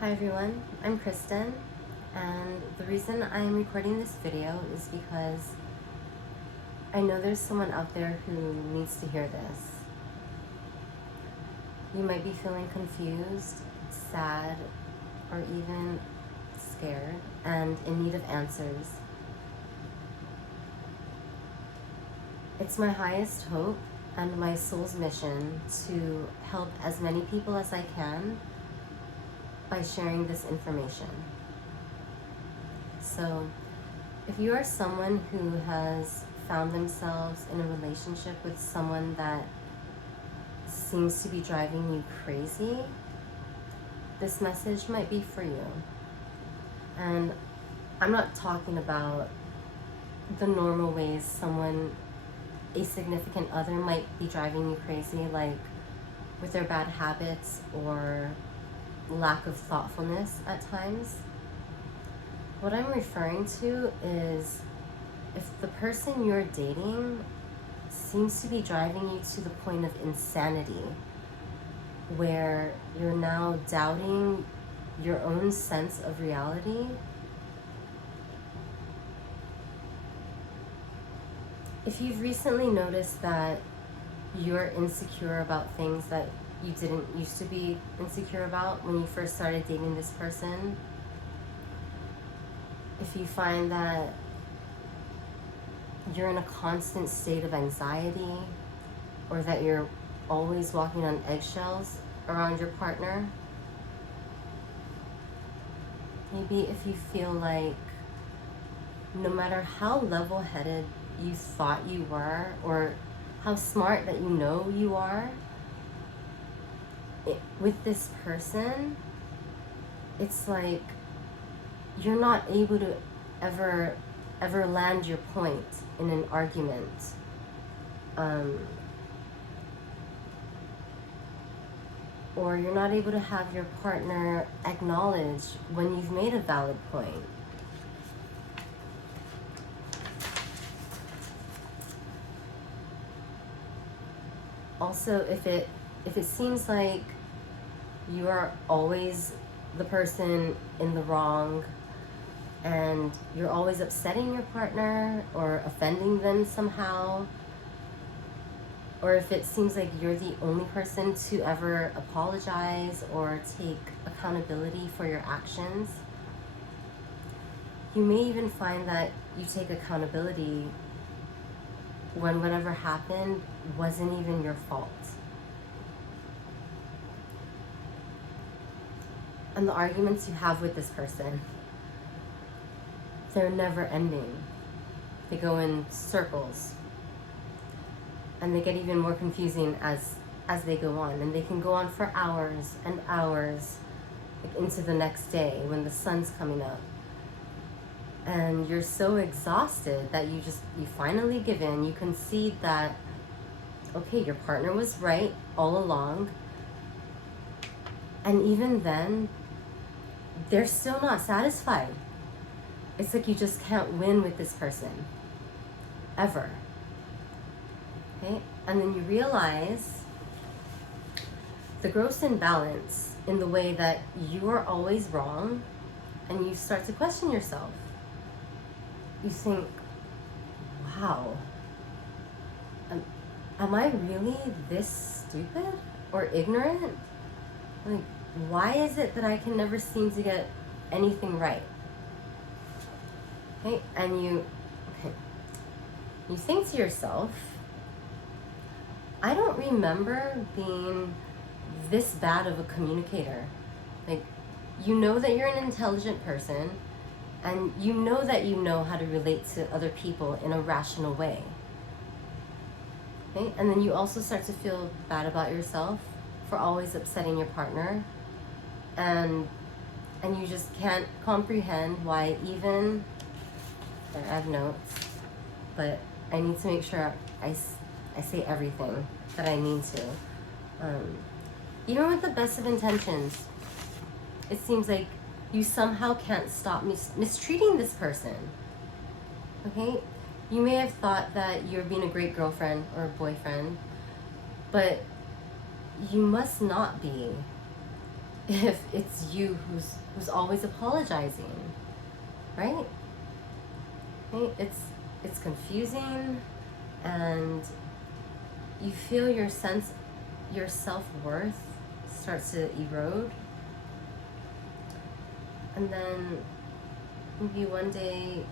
Hi everyone, I'm Kristen, and the reason I am recording this video is because I know there's someone out there who needs to hear this. You might be feeling confused, sad, or even scared and in need of answers. It's my highest hope and my soul's mission to help as many people as I can by sharing this information. So if you are someone who has found themselves in a relationship with someone that seems to be driving you crazy, this message might be for you. And I'm not talking about the normal ways a significant other might be driving you crazy, like with their bad habits or lack of thoughtfulness at times. What I'm referring to is if the person you're dating seems to be driving you to the point of insanity, where you're now doubting your own sense of reality. If you've recently noticed that you're insecure about things that you didn't used to be insecure about when you first started dating this person, if you find that you're in a constant state of anxiety, or that you're always walking on eggshells around your partner, maybe if you feel like no matter how level-headed you thought you were, or how smart that you know you are, with this person, it's like you're not able to ever land your point in an argument. Or you're not able to have your partner acknowledge when you've made a valid point. Also, if it seems like you are always the person in the wrong, and you're always upsetting your partner or offending them somehow, or if it seems like you're the only person to ever apologize or take accountability for your actions, you may even find that you take accountability when whatever happened wasn't even your fault. And the arguments you have with this person, they're never ending. They go in circles. And they get even more confusing as they go on. And they can go on for hours and hours, like into the next day when the sun's coming up. And you're so exhausted that you finally give in. You concede that, okay, your partner was right all along. And even then, they're still not satisfied. It's like you just can't win with this person, ever. Okay? And then you realize the gross imbalance in the way that you are always wrong, and you start to question yourself. You think, wow, am I really this stupid or ignorant? Like, why is it that I can never seem to get anything right? Okay, and you think to yourself, I don't remember being this bad of a communicator. Like, you know that you're an intelligent person, and you know that you know how to relate to other people in a rational way. Okay? And then you also start to feel bad about yourself for always upsetting your partner, and you just can't comprehend why even, I have notes, but I need to make sure I say everything that I need to. Even with the best of intentions, it seems like you somehow can't stop mistreating this person. Okay? You may have thought that you're being a great girlfriend or boyfriend, but you must not be if it's you who's always apologizing, right? Right? It's confusing, and you feel your self-worth starts to erode. And then maybe one day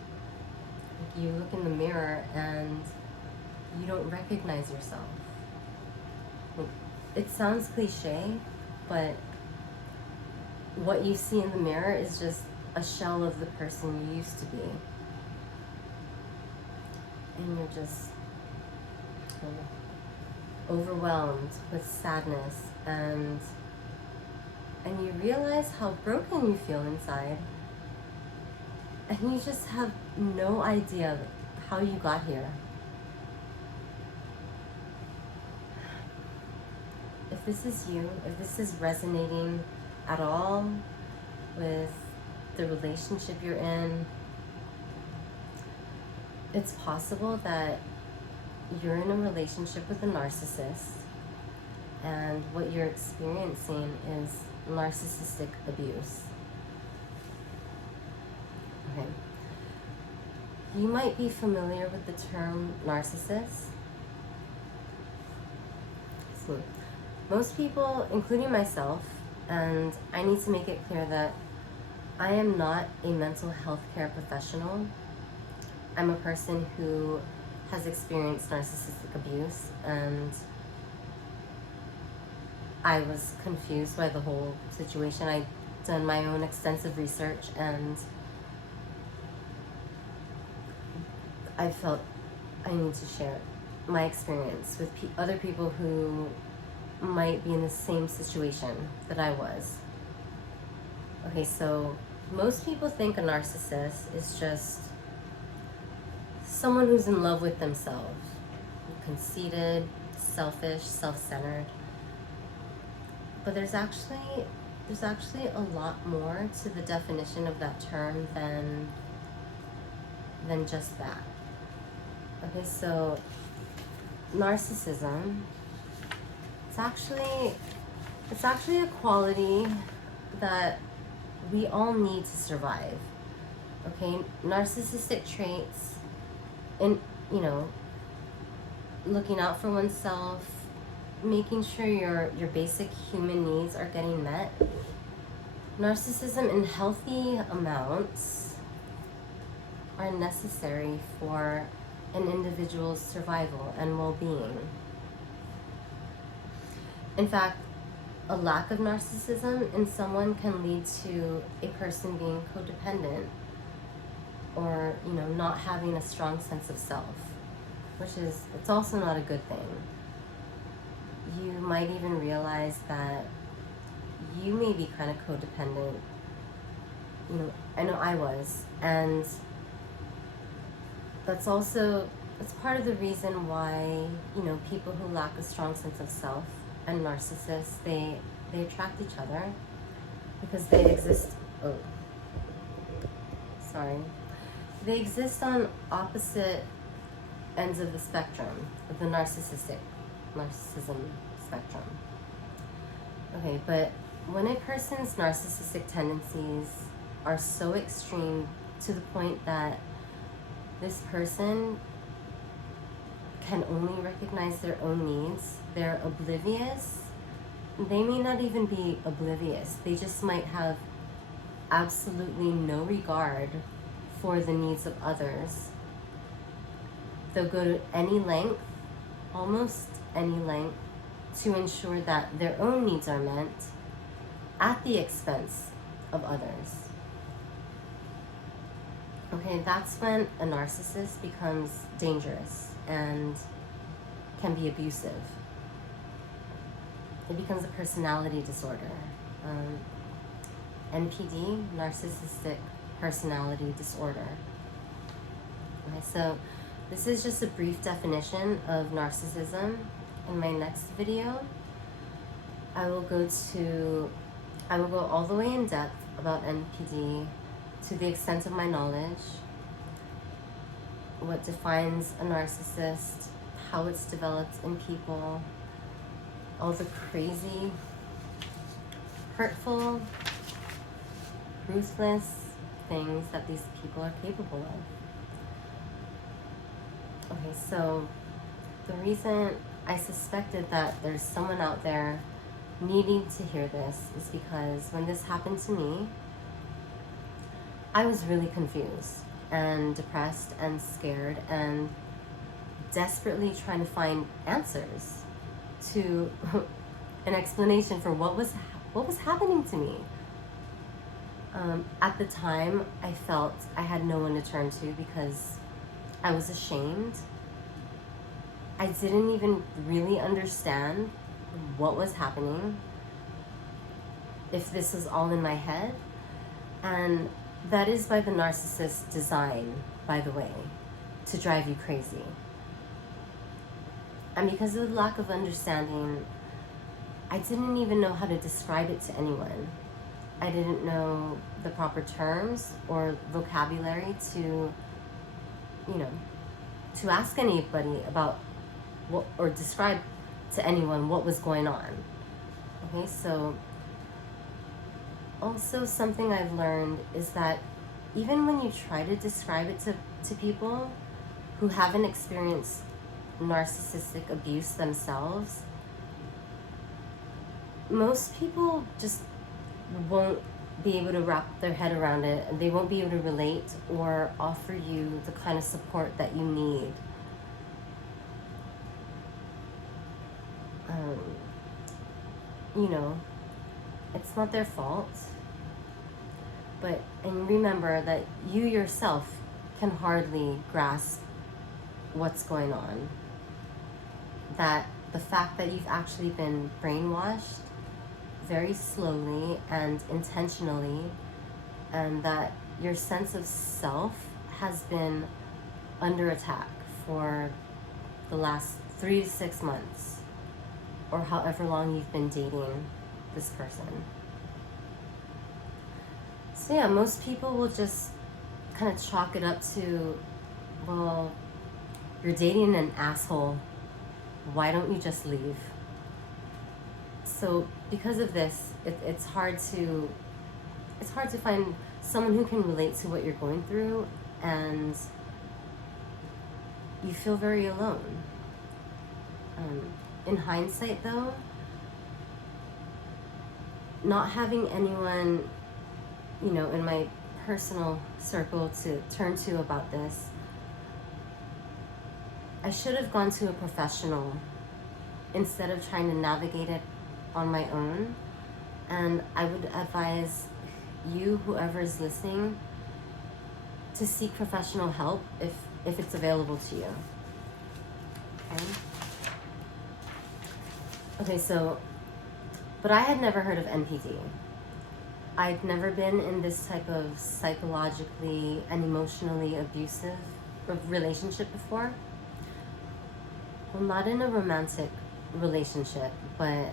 you look in the mirror and you don't recognize yourself. It sounds cliche, but what you see in the mirror is just a shell of the person you used to be. And you're just overwhelmed with sadness, and you realize how broken you feel inside, and you just have no idea how you got here. If this is you, if this is resonating at all with the relationship you're in, it's possible that you're in a relationship with a narcissist, and what you're experiencing is narcissistic abuse. Okay. You might be familiar with the term narcissist. So, most people, including myself, and I need to make it clear that I am not a mental health care professional. I'm a person who has experienced narcissistic abuse, and I was confused by the whole situation. I'd done my own extensive research, and I felt I need to share my experience with other people who might be in the same situation that I was. Okay, so most people think a narcissist is just someone who's in love with themselves, conceited, selfish, self-centered. But there's actually a lot more to the definition of that term than just that. Okay, so narcissism, it's actually a quality that we all need to survive. Okay, narcissistic traits, in looking out for oneself, making sure your basic human needs are getting met. Narcissism in healthy amounts are necessary for an individual's survival and well-being. In fact, a lack of narcissism in someone can lead to a person being codependent, or not having a strong sense of self, it's also not a good thing. You might even realize that you may be kind of codependent. I know I was, and it's part of the reason why people who lack a strong sense of self and narcissists, they attract each other, because they exist on opposite ends of the spectrum, of the narcissism spectrum. Okay, but when a person's narcissistic tendencies are so extreme to the point that this person can only recognize their own needs, they're oblivious. They may not even be oblivious. They just might have absolutely no regard for the needs of others. They'll go to any length, almost any length, to ensure that their own needs are met at the expense of others. Okay, that's when a narcissist becomes dangerous and can be abusive. It becomes a personality disorder. NPD, narcissistic personality disorder. Okay, so this is just a brief definition of narcissism. In my next video, I will go all the way in depth about NPD to the extent of my knowledge, what defines a narcissist, how it's developed in people, all the crazy hurtful, ruthless things that these people are capable of. Okay, so the reason I suspected that there's someone out there needing to hear this is because when this happened to me, I was really confused and depressed and scared and desperately trying to find answers to an explanation for what was happening to me. At the time, I felt I had no one to turn to because I was ashamed. I didn't even really understand what was happening, if this was all in my head. And that is by the narcissist design, by the way, to drive you crazy. And because of the lack of understanding, I didn't even know how to describe it to anyone. I didn't know the proper terms or vocabulary to ask anybody about what, or describe to anyone what was going on. Okay, so also something I've learned is that even when you try to describe it to people who haven't experienced narcissistic abuse themselves, most people just won't be able to wrap their head around it, and they won't be able to relate or offer you the kind of support that you need. It's not their fault, and remember that you yourself can hardly grasp what's going on. That the fact that you've actually been brainwashed very slowly and intentionally, and that your sense of self has been under attack for the last 3 to 6 months, or however long you've been dating this person. So yeah, most people will just kind of chalk it up to, well, you're dating an asshole, why don't you just leave? So because of this, it's hard to find someone who can relate to what you're going through, and you feel very alone. In hindsight, though, not having anyone, in my personal circle to turn to about this, I should have gone to a professional instead of trying to navigate it on my own. And I would advise you, whoever is listening, to seek professional help if it's available to you. Okay, but I had never heard of NPD. I'd never been in this type of psychologically and emotionally abusive relationship before. Well, not in a romantic relationship, but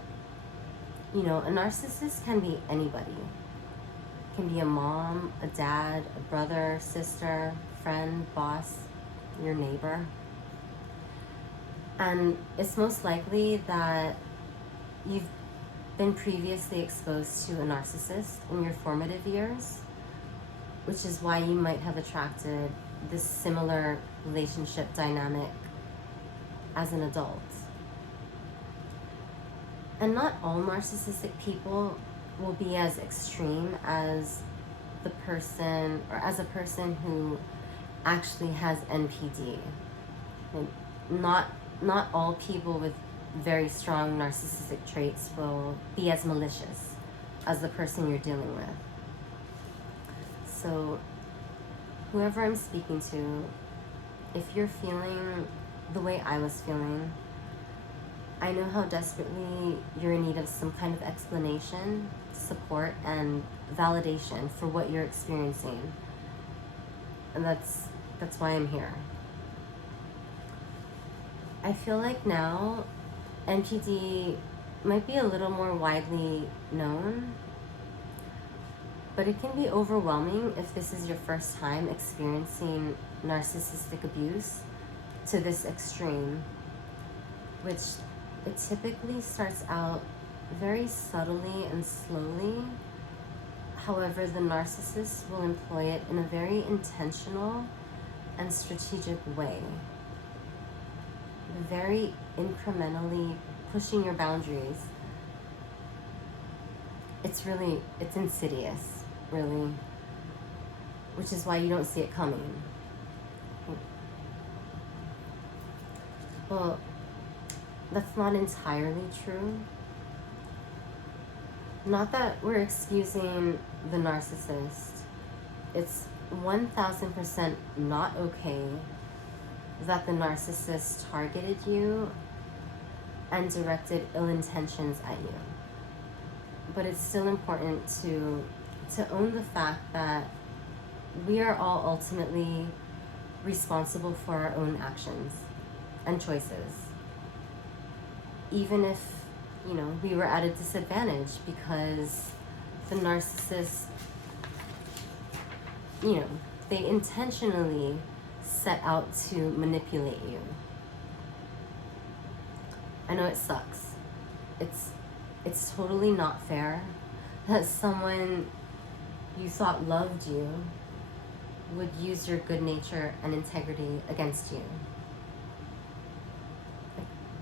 a narcissist can be anybody. It can be a mom, a dad, a brother, sister, friend, boss, your neighbor. And it's most likely that you've been previously exposed to a narcissist in your formative years, which is why you might have attracted this similar relationship dynamic as an adult. And not all narcissistic people will be as extreme as the person, or as a person who actually has NPD. And not all people with very strong narcissistic traits will be as malicious as the person you're dealing with. So whoever I'm speaking to, if you're feeling the way I was feeling, I know how desperately you're in need of some kind of explanation, support, and validation for what you're experiencing. And that's why I'm here. I feel like now NPD might be a little more widely known, but it can be overwhelming if this is your first time experiencing narcissistic abuse to this extreme, which it typically starts out very subtly and slowly. However, the narcissist will employ it in a very intentional and strategic way, very incrementally pushing your boundaries. It's insidious, really, which is why you don't see it coming. Well, that's not entirely true. Not that we're excusing the narcissist. It's 1000% not okay that the narcissist targeted you and directed ill intentions at you. But it's still important to own the fact that we are all ultimately responsible for our own actions and choices. Even if, we were at a disadvantage because the narcissist, they intentionally set out to manipulate you. I know it sucks. It's totally not fair that someone you thought loved you would use your good nature and integrity against you.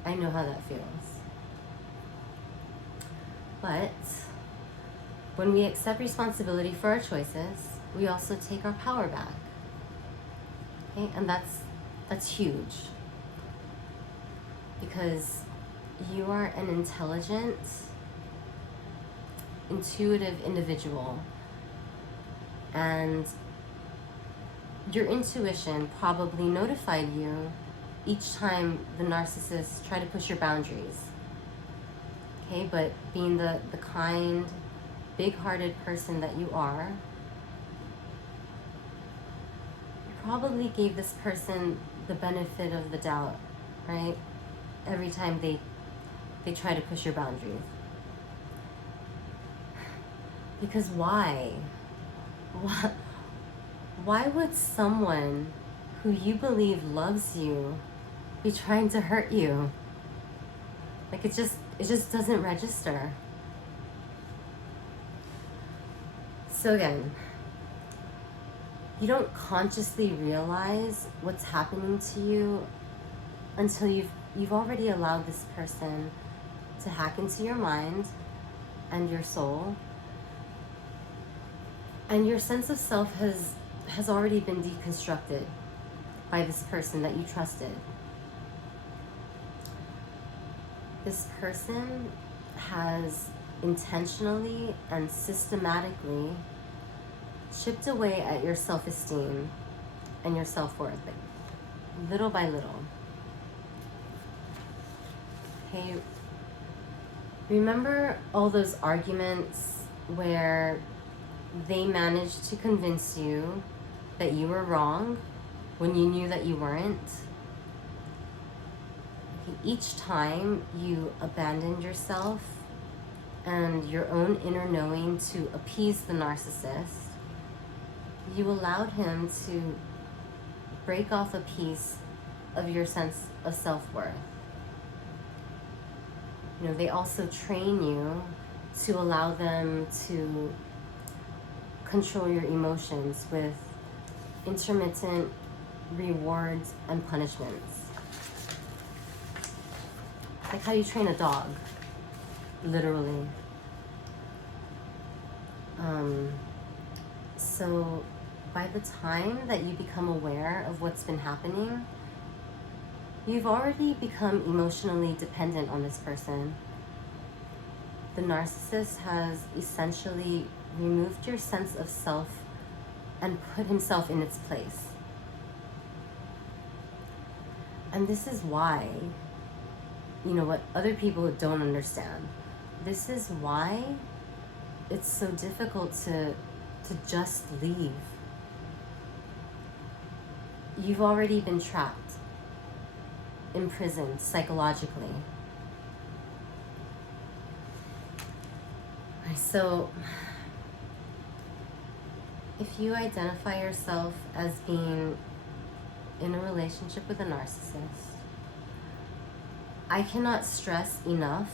I know how that feels. But when we accept responsibility for our choices, we also take our power back. Okay? And that's huge. Because you are an intelligent, intuitive individual, and your intuition probably notified you each time the narcissist tried to push your boundaries. Okay, but being the kind, big-hearted person that you are, you probably gave this person the benefit of the doubt, right? Every time they try to push your boundaries. Because why? Why would someone who you believe loves you be trying to hurt you? Like, it just doesn't register. So again, you don't consciously realize what's happening to you until you've already allowed this person to hack into your mind and your soul, and your sense of self has already been deconstructed by this person that you trusted. This person has intentionally and systematically chipped away at your self-esteem and your self-worth, little by little. Okay, remember all those arguments where they managed to convince you that you were wrong when you knew that you weren't? Each time you abandoned yourself and your own inner knowing to appease the narcissist, you allowed him to break off a piece of your sense of self-worth. They also train you to allow them to control your emotions with intermittent rewards and punishments. Like how you train a dog, literally. So by the time that you become aware of what's been happening, you've already become emotionally dependent on this person. The narcissist has essentially removed your sense of self and put himself in its place. And this is why, what other people don't understand, this is why it's so difficult to just leave. You've already been trapped, imprisoned psychologically. So if you identify yourself as being in a relationship with a narcissist, I cannot stress enough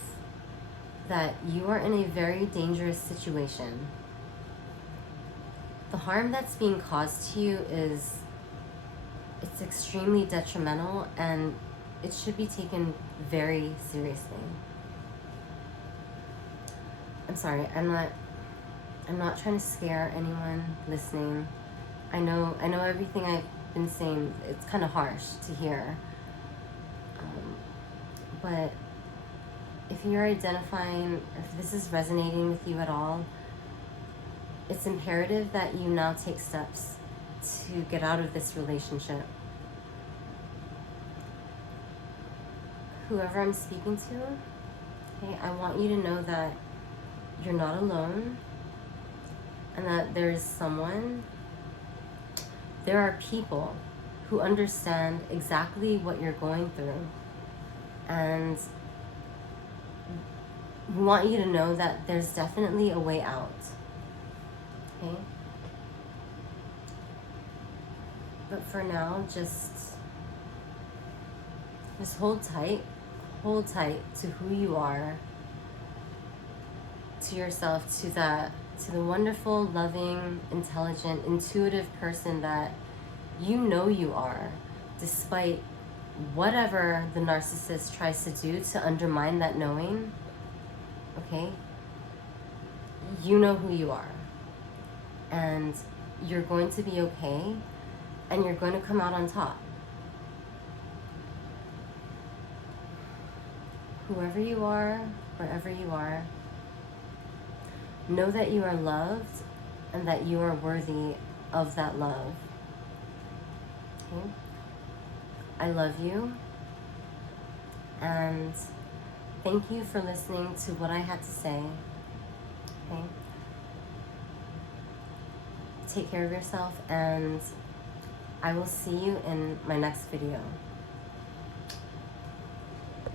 that you are in a very dangerous situation. The harm that's being caused to you it's extremely detrimental, and it should be taken very seriously. I'm sorry, I'm not trying to scare anyone listening. I know everything I've been saying, it's kind of harsh to hear. But if you're identifying, if this is resonating with you at all, it's imperative that you now take steps to get out of this relationship. Whoever I'm speaking to, okay, I want you to know that you're not alone, and that there's someone, there are people who understand exactly what you're going through. And we want you to know that there's definitely a way out. Okay? But for now, just hold tight. Hold tight to who you are, to yourself, to the wonderful, loving, intelligent, intuitive person that you know you are, despite whatever the narcissist tries to do to undermine that knowing. Okay? You know who you are. And you're going to be okay, and you're going to come out on top. Whoever you are, wherever you are, know that you are loved and that you are worthy of that love. Okay? I love you, and thank you for listening to what I had to say. Okay? Take care of yourself, and I will see you in my next video.